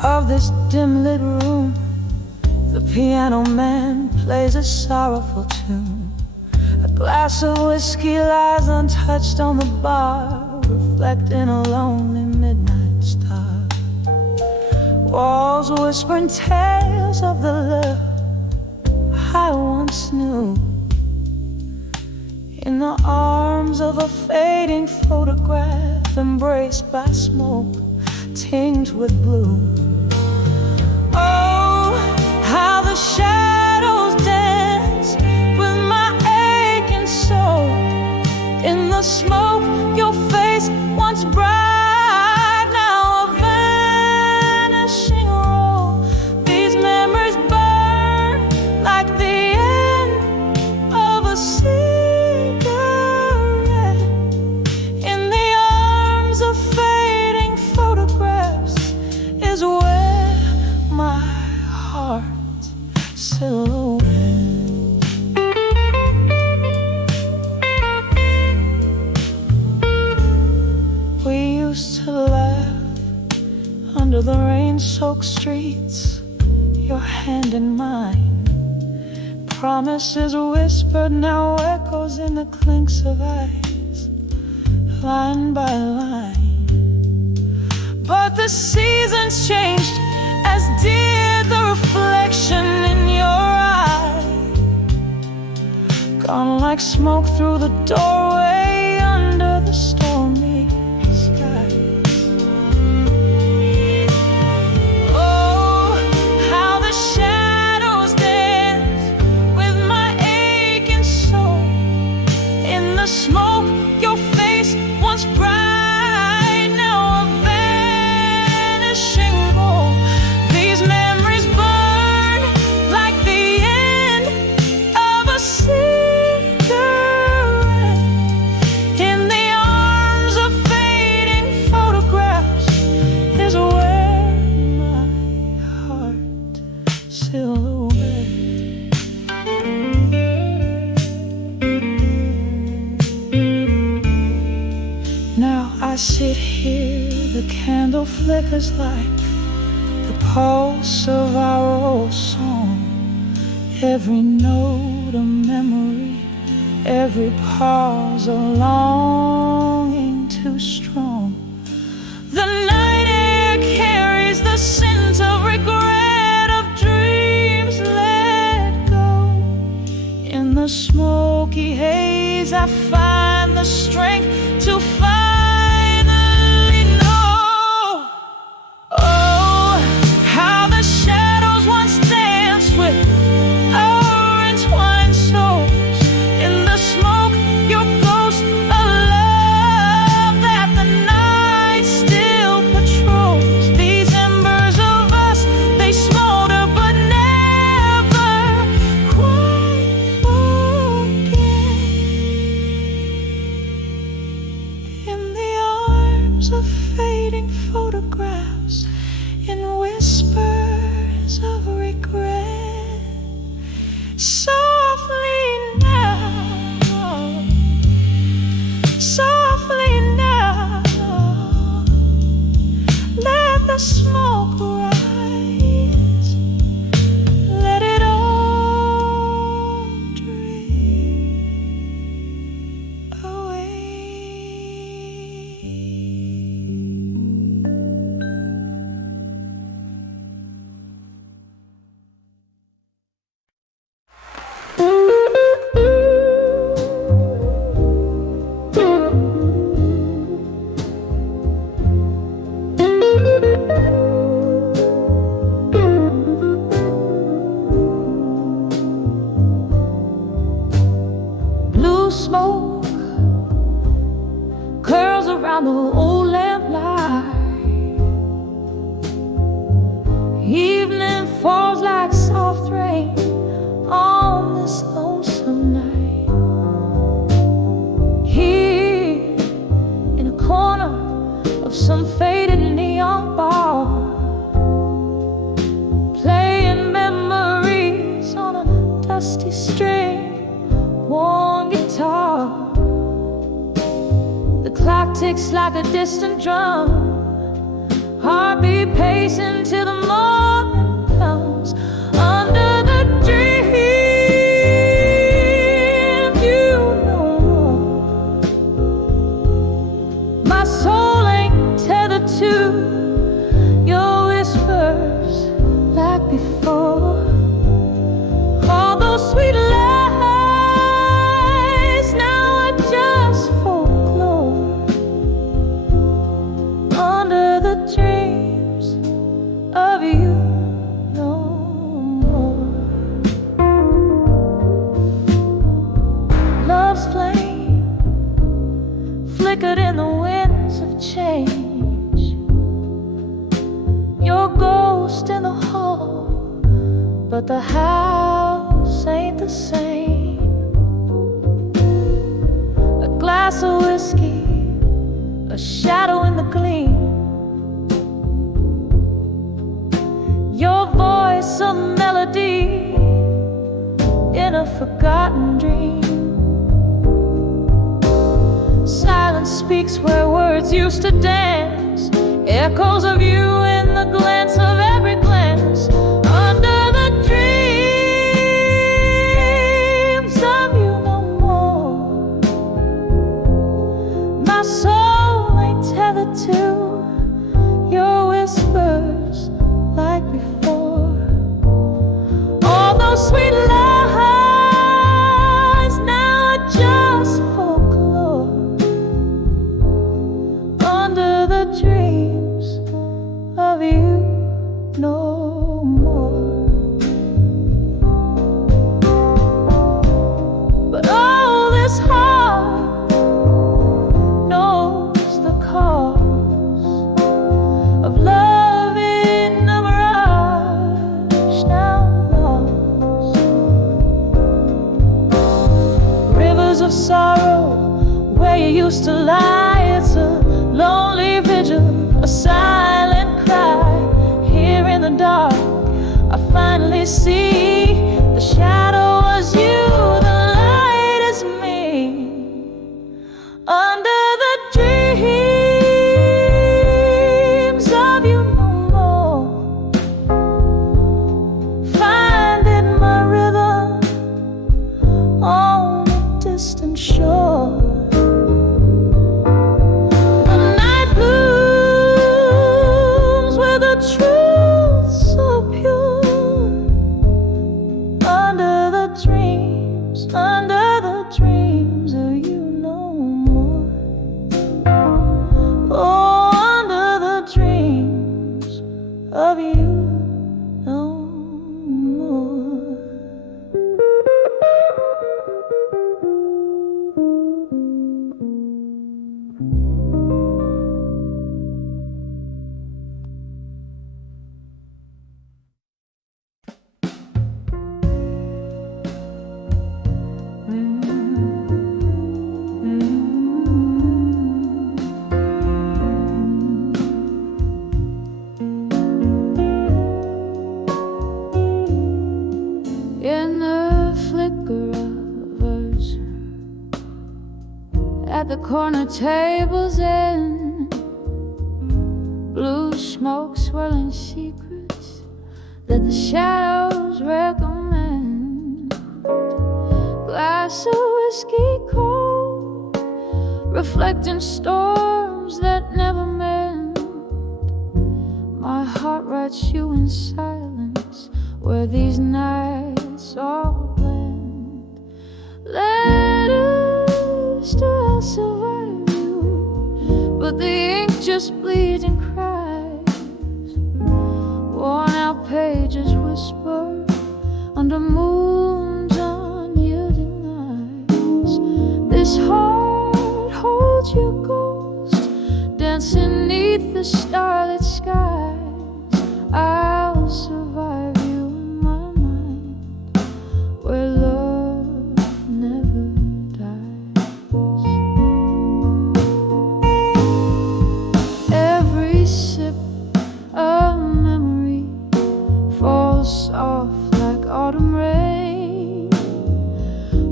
Of this dim-lit room, the piano man plays a sorrowful tune. A glass of whiskey lies untouched on the bar, reflecting a lonely midnight star. Walls whispering tales of the love I once knew, in the arms of a fading photograph, embraced by smoke tinged with blue. Oh, how the shadows dance with my aching soul. In the smoke, your face once bright, now a vanishing role. These memories burn like the end of a cigarette. In the arms of fading photographs is where my heart silhouette. We used to laugh under the rain-soaked streets, your hand in mine. Promises whispered, now echoes in the clinks of eyes, line by line. But the seasons changed, as did the reflection in your eye. Gone like smoke through the doorway under the stormy skies. Oh, how the shadows dance with my aching soul. In the smoke, your face once bright, now a vanishing role. These candle flickers like the pulse of our old song. Every note a memory, every pause a longing too strong. The night air carries the scent of regret, of dreams let go. In the smoky haze I find the strength to finally know. Oh, how the shadows once danced with our entwined souls. In the smoke, your ghost, a love that the night still patrols. These embers of us, they smolder but never quite forget. In the arms of fading photographs, in whispers of regret, softly now, softly now, let the smoke rise, let it all drift away. Blue smoke curls around the old lamplight. Evening falls like soft rain on this lonesome night. Here in a corner of some faded neon bar, playing memories on a dusty string, worn guitar. The clock ticks like a distant drum, heartbeat pacing till the morning comes. Under the dream, you know more. My soul ain't tethered to your whispers like before. All those sweet lies now are just folklore. Under the dreams of you no more. Love's flame flickered in the winds of change. Your ghost in the hall, but the house ain't the same. A glass of whiskey, a shadow in the gleam. Your voice a melody in a forgotten dream. Silence speaks where words used to dance, echoes of you in the glance of every glance. Under the dreams of you no more. My soul ain't tethered to your whispers like before. All those sweet lies now are just folklore. Under the dreams of you no more. But all this heart knows the cause of love in a mirage now lost. Rivers of sorrow where you used to lie. It's a lonely vigil, a silent cry. Here in the dark I finally see the shadow was you, the light is me. Under the dreams love you no more. In the flicker of us at the corner table's end, blue smoke swirling secrets that the shadows recommend. Glass of whiskey cold, reflecting storms that never mend. My heart writes you in silence where these nights all blend. Letters to I'll survive you, but the ink just bleeds and cries. Worn out pages whisper under moon's unyielding eyes. This heart holds your ghost, dancing neath the starlit skies. I'll survive you in my mind, where love never dies. Every sip of memory falls soft like autumn rain.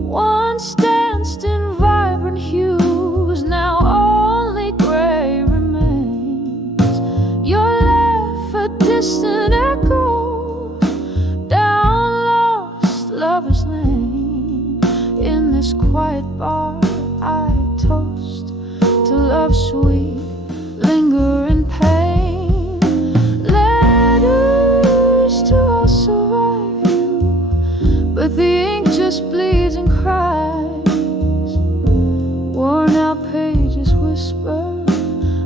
Once danced in vibrant hues, now only gray remains. Your laugh, a distant echo down lost lovers' lane. In this quiet bar I toast to love sweet, lingering pain. Letters to I'll survive you, but the ink just bleeds and cries. Worn out pages whisper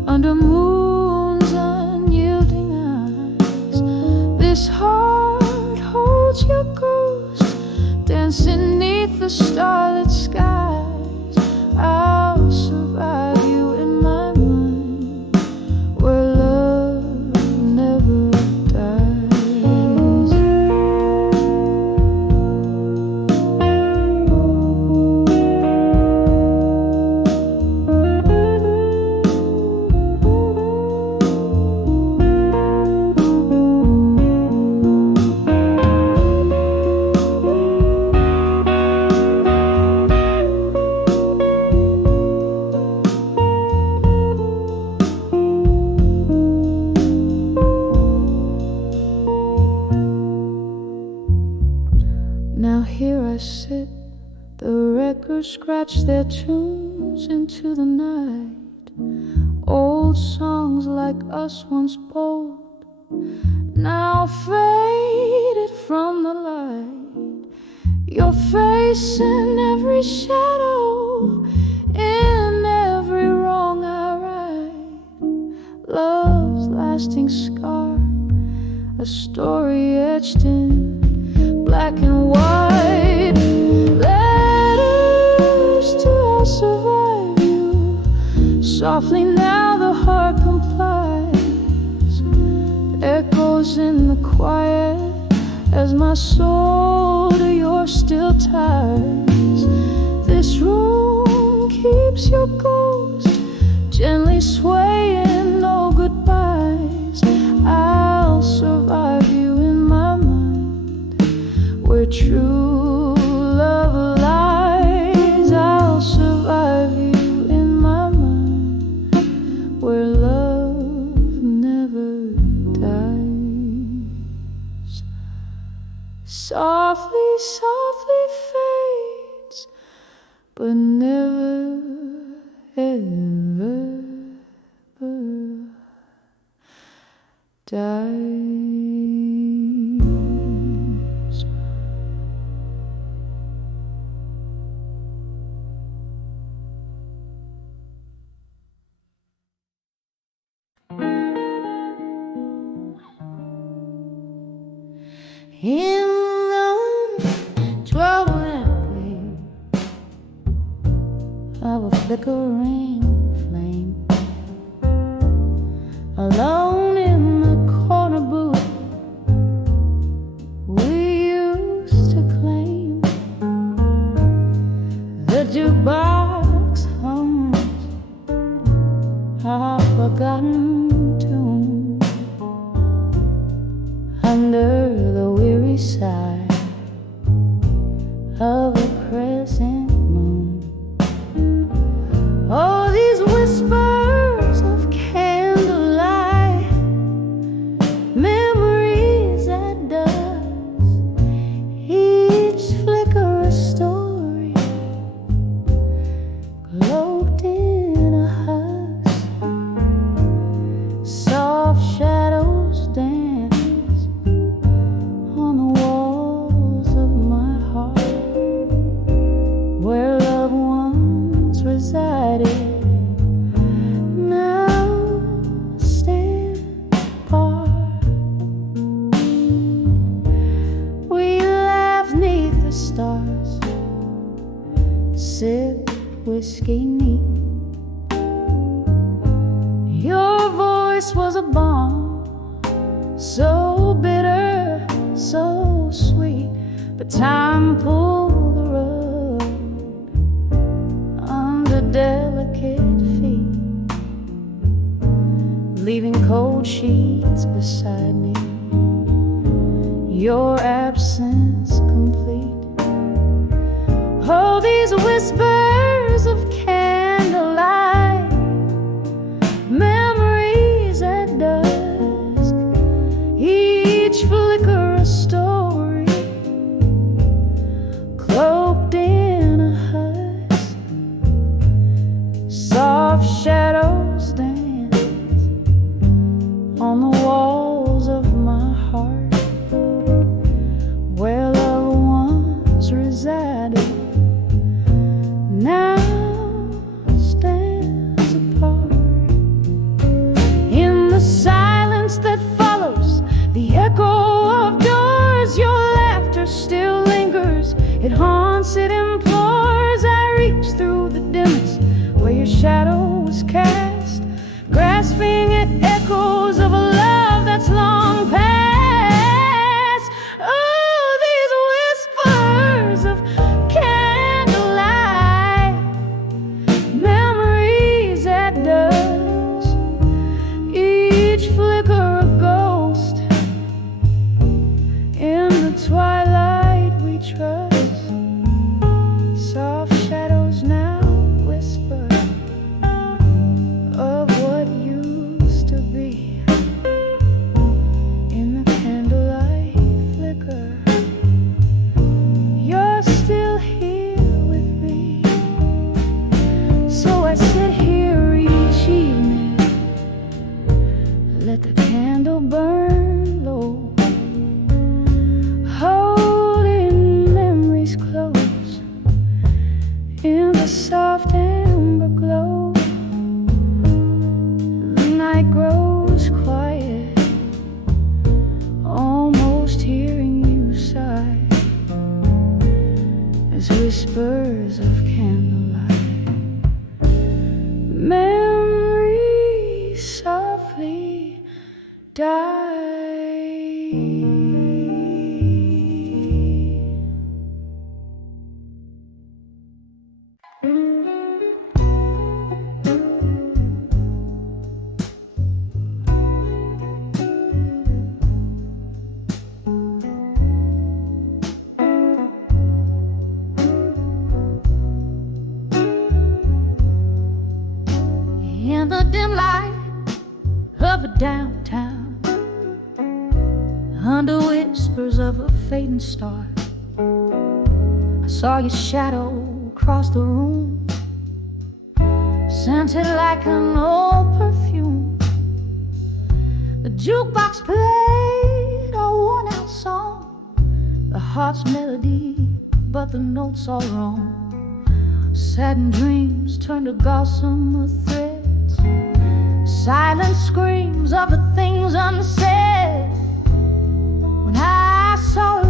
under moon's unyielding eyes. This heart holds your ghost, dancing neath the starlit skies. I'll survive you in my mind, where love never dies. Now here I sit, the records scratch their tunes into the night. Old songs like us once bold, now faded from the light. Your face in every shadow, in every wrong I write. Love's lasting scar, a story etched in black and white. Letters to I'll survive you, softly now the heart complies. Echoes in the quiet as my soul to your still ties. This room keeps your ghost gently swaying, no goodbyes. I'll survive you in my mind, where true love lies. I'll survive you in my mind, where love never dies. Softly, softly fades, but never, ever, ever dies. in the trouble of a flickering flame, alone in the corner booth we used to claim. The jukebox hums a forgotten tune under the weary sigh of a crescent moon. Oh, these whispers of candlelight, memories at dusk, each flicker a story, cloaked in a husk. Soft shadows dance on the walls of my heart, where loved ones resided, now stand apart. We laugh 'neath the stars, sip whiskey neat. Your voice was a balm, so bitter, so sweet, but time pulled the rug under delicate feet, leaving cold sheets beside me, your absence complete. Oh, these whispers of candlelight, memories at dusk, each flicker a story, cloaked in a husk. Soft shadows dance on the walls of my heart, where loved ones resided, now stands apart. In the silence that follows the echo of doors, your laughter still lingers. It haunts, it implores. I reach through the dimness where your shadow was cast, grasping at echoes of a love that's long past. Oh, these whispers of candlelight, memories at dusk, each flicker a ghost in the twilight we trust. Soft shadows now whisper of what used to be in the candlelight flicker. You're still here with me, so I sit here each evening, let the candle burn low, holding memories close in the soft amber glow. The night grows quiet, almost hearing you sigh, as whispers of candlelight, memories softly die. In the dim light of a downtown, under whispers of a fading star, I saw your shadow across the room, scented like an old perfume. The jukebox played a worn-out song, the heart's melody, but the notes all wrong. Saddened dreams turned to gossamer threads, silent screams of the things unsaid. When I saw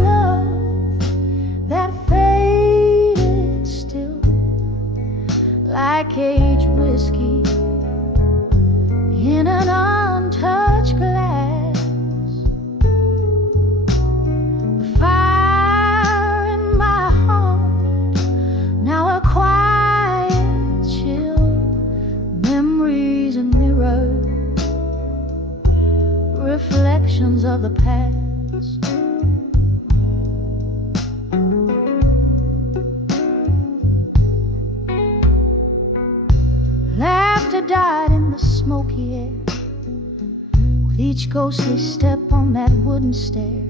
ghostly step on that wooden stair.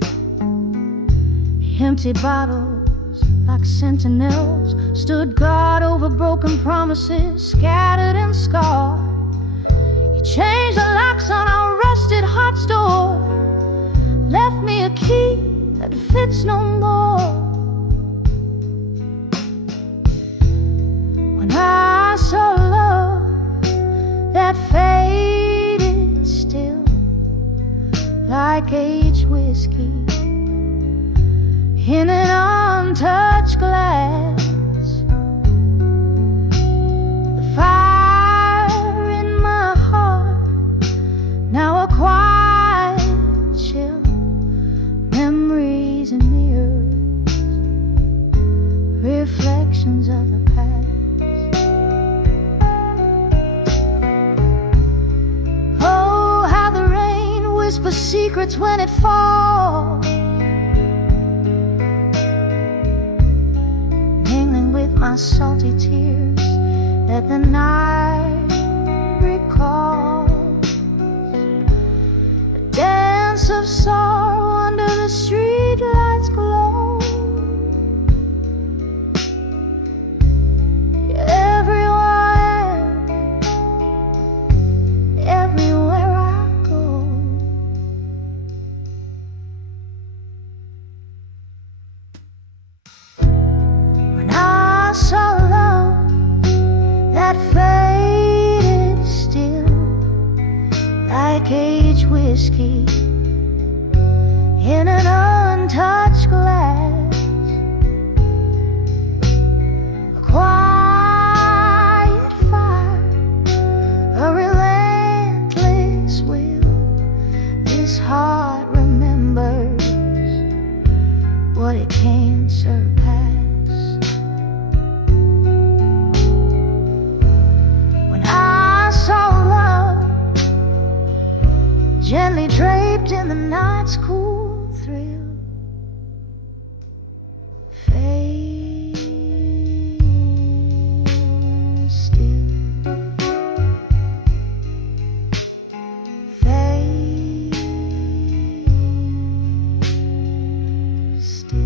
Empty bottles like sentinels stood guard over broken promises, scattered and scarred. You changed the locks on our rusted heart's door, left me a key that fits no more. When I saw love that faded still, like aged whiskey in an untouched glass, the fire in my heart now a quiet chill, memories and mirrors, reflections of the past. Oh, how the rain whispers secrets when it falls, my salty tears that the night recalls. A dance of sorrow under the streetlights glow. Everywhere I am, everywhere I go. When I saw love that faded still, like aged whiskey in an untouched glass, a quiet fire, a relentless will. This heart remembers what it can't surpass. Gently draped in the night's cool thrill, fade still, fade still.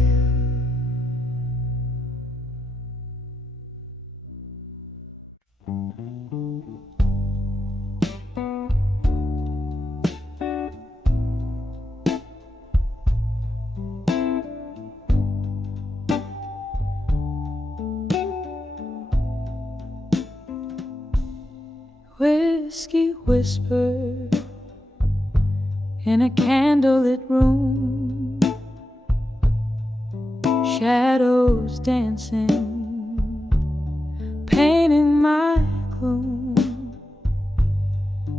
Whiskey whisper in a candlelit room, shadows dancing, painting my gloom,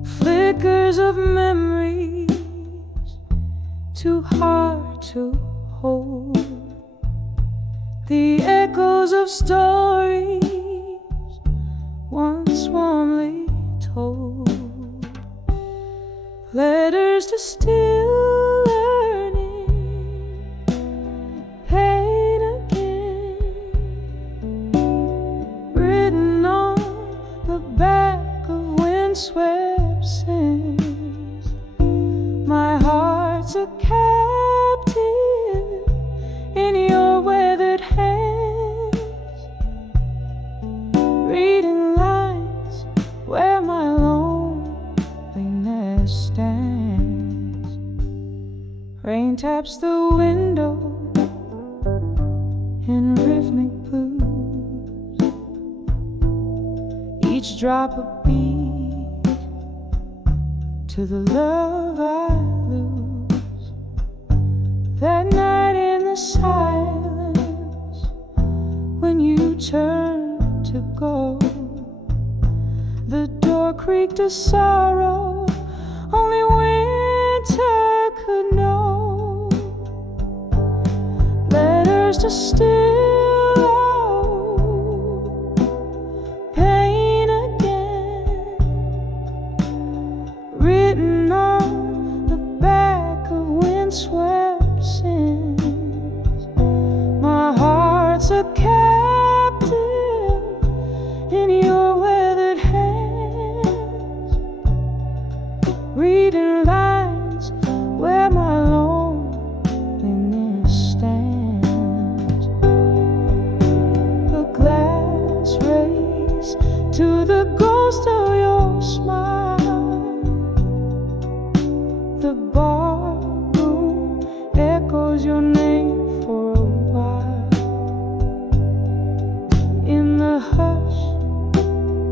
flickers of memories too hard to hold, the echoes of stories once warmly told, letters to still learning, pain again, written on the back of windswept sands. My heart's a captive in your weathered hands, reading lines where my loneliness stands. Rain taps the window in rhythmic blues, each drop a beat to the love I lose. That night in the silence, when you turned to go, the door creaked a sorrow only winter could know. Letters to still owe, pain again, written on the back of windswept sands. My heart's a captive in your weathered hands, reading lines echoes your name for a while. In the hush,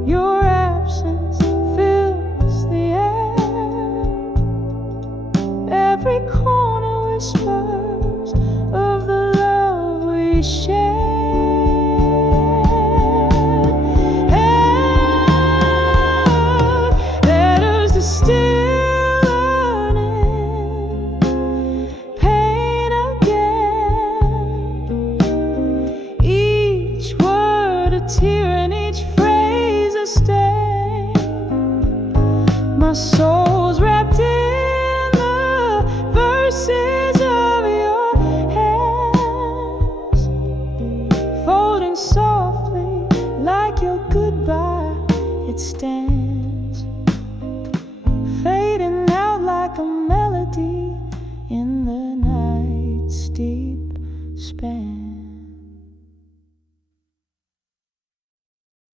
your absence fills the air. Every corner whispers of the love we share. My soul's wrapped in the verses of your hands, folding softly like your goodbye. It stands, fading out like a melody in the night's deep span.